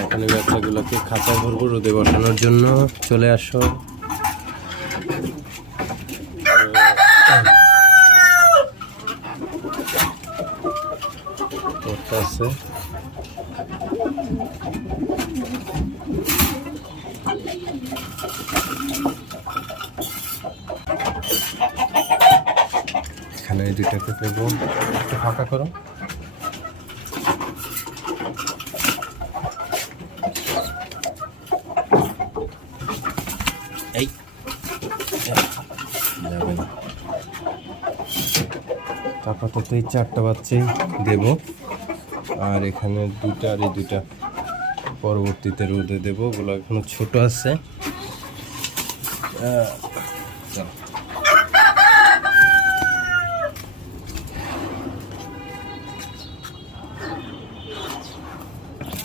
এখানে বাচ্চাগুলোকে খাঁচায় ভরবো, রোদে বসানোর জন্য। চলে আসো। আছে এখানে এই দুটাকে দেবো, একটু ফাঁকা করো। এই যাবে না, আপাতত এই 4টা বাচ্চাই দেব। আর এখানে 2টা আর এই 2টা পরবর্তীতে রোদে দেবো। ওগুলো এখনো ছোট আছে। চলো।